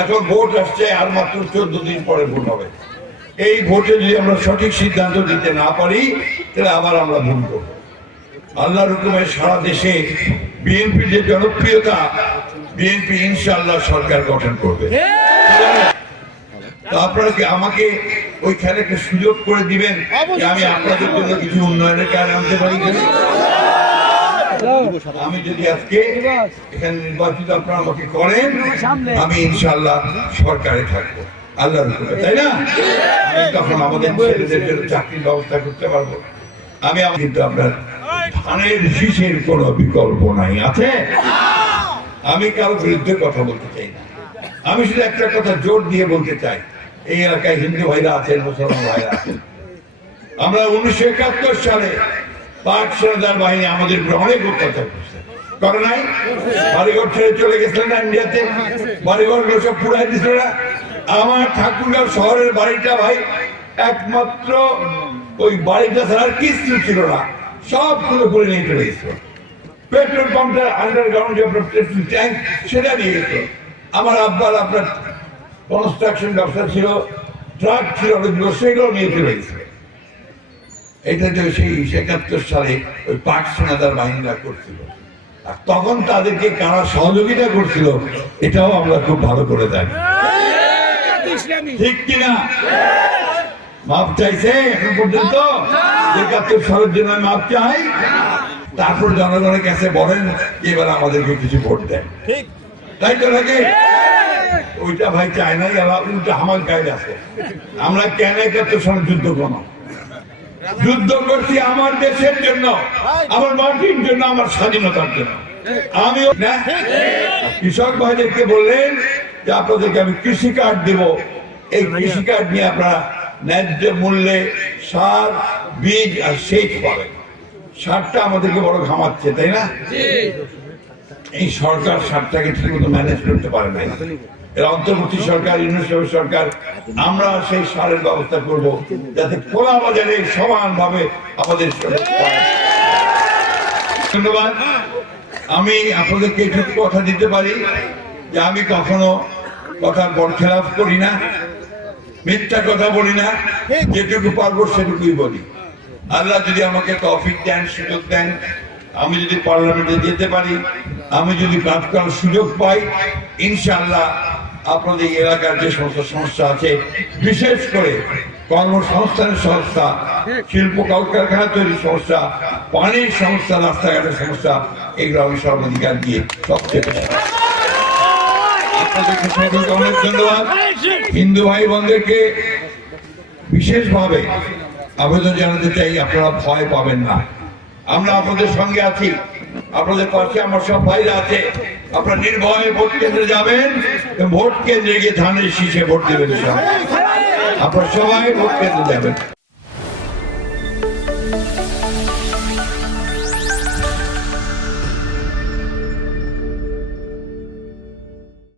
এখন ভোট আসছে, আর মাত্র 14 দিন পরে ভোট হবে। এই ভোটে যদি আমরা সঠিক সিদ্ধান্ত দিতে না পারি তাহলে আবার আমরা ভুল করব। আল্লাহর হুকুমে সারা দেশে বিএনপির যে জনপ্রিয়তা, বিএনপি ইনশাআল্লাহ সরকার গঠন করবে। তো আপনারা কি আমাকে ওইখানে একটা সুযোগ করে দিবেন যে আমি আপনাদের জন্য কিছু উন্নয়নের কাজ আনতে পারি? আমি যদি আজকে এখানে নির্বাচিত আপনারা আমাকে করেন, আমি ইনশাআল্লাহ সরকারে থাকবো আল্লাহর হুকুমে, তাই না? আমি তখন আমাদের ছেলেদের জন্য চাকরির ব্যবস্থা করতে পারবো। আমি কিন্তু আপনার ধানের শীষের কোনো বিকল্প নাই, আছে? আমি কারো বিরুদ্ধে কথা বলতে চাই না। আমি শুধু একটা কথা জোর দিয়ে বলতে চাই, এই এলাকায় হিন্দু ভাইরা আছেন, মুসলমান ভাইরা আছেন। আমরা 1971 সালে পাক সেনাদার বাহিনী আমাদের অনেক অত্যাচার করছে, করে নাই? বাড়িঘর ছেড়ে চলে গেছিলেন না ইন্ডিয়াতে, বাড়িঘর সব পুরাই দিছিল না? আমার ঠাকুরগাঁও শহরের বাড়িটা ভাই একমাত্র ওই বাড়িটা ছাড়ার কিছু ছিল না, সবগুলো করে নিয়ে চলে গেছিল। পেট্রোল পাম্পটা আন্ডারগ্রাউন্ড যে আপনার পেট্রোল ট্যাঙ্ক সেটা নিয়ে গেছিল। আমার আব্বার আপনার কনস্ট্রাকশন ব্যবসা ছিল, ট্রাক ছিল অনেকগুলো, সেগুলো নিয়ে চলে গেছিল। এটা তো সেই 71 সালে ওই পাক সেনাদার বাহিনীরা করছিল, আর তখন তাদেরকে কারা সহযোগিতা করছিল এটাও আমরা খুব ভালো করে জানি, ঠিক কিনা? মাপ চাইছে এখন পর্যন্ত? 71 সালের জন্য মাপ চাই, তারপর জনগণের কাছে বলেন এবার আমাদেরকে কিছু ভোট দেন, তাই তো নাকি? ওইটা ভাই চায় নাই, উল্টা আমার গায়ে আছে। আমরা কেন 71 সালে যুদ্ধ করব? যুদ্ধ করছি আমার দেশের জন্য, আমার মাটির জন্য, আমার স্বাধীনতার জন্য। আমি কৃষক ভাইদেরকে বললেন যে আপনাদেরকে আমি কৃষি কার্ড দেব, এই কৃষি কার্ড নিয়ে আপনারা ন্যায্য মূল্যে সার, বীজ আর সেচ পাবেন। সারটা আমাদেরকে বড় ঘামাচ্ছে, তাই না? এই সরকার সারটাকে ঠিক মতো ম্যানেজ করতে পারে না। এর অন্তর্বর্তী সরকার, ইউনিট সরকার, আমরা সেই সারের ব্যবস্থা করব যাতে খোলা বাজারে সমানভাবে আমাদের। ধন্যবাদ। আমি আপনাদেরকে একটু কথা দিতে পারি যে আমি কখনো কথার বরখেলাপ করি না, মিথ্যা কথা বলি না, যেটুকু পারবো সেটুকুই বলি। আল্লাহ যদি আমাকে তৌফিক দেন, সুযোগ দেন, আমি যদি পার্লামেন্টে যেতে পারি, আমি যদি কাজ করার সুযোগ পাই, ইনশাআল্লাহ আপনাদের এলাকার যে সমস্ত সমস্যা আছে, বিশেষ করে কর্মসংস্থানের সমস্যা, শিল্প কলকারখানা তৈরির সমস্যা, পানির সমস্যা, রাস্তাঘাটের সমস্যা, এগুলো আমি সর্বাধিকার দিয়ে সবচেয়ে আপনাদেরকে অনেক ধন্যবাদ। হিন্দু ভাই বোনদেরকে বিশেষভাবে আবেদন জানাতে চাই, আপনারা ভয় পাবেন না, আমরা আপনাদের সঙ্গে আছি, আপনাদের পাশে আমার সব ভাইরা আছে। আপনারা নির্ভয়ে ভোট কেন্দ্রে যাবেন, ভোট কেন্দ্রে গিয়ে ধানের শীষে ভোট দেবেন। আপনারা সবাই ভোট কেন্দ্রে যাবেন।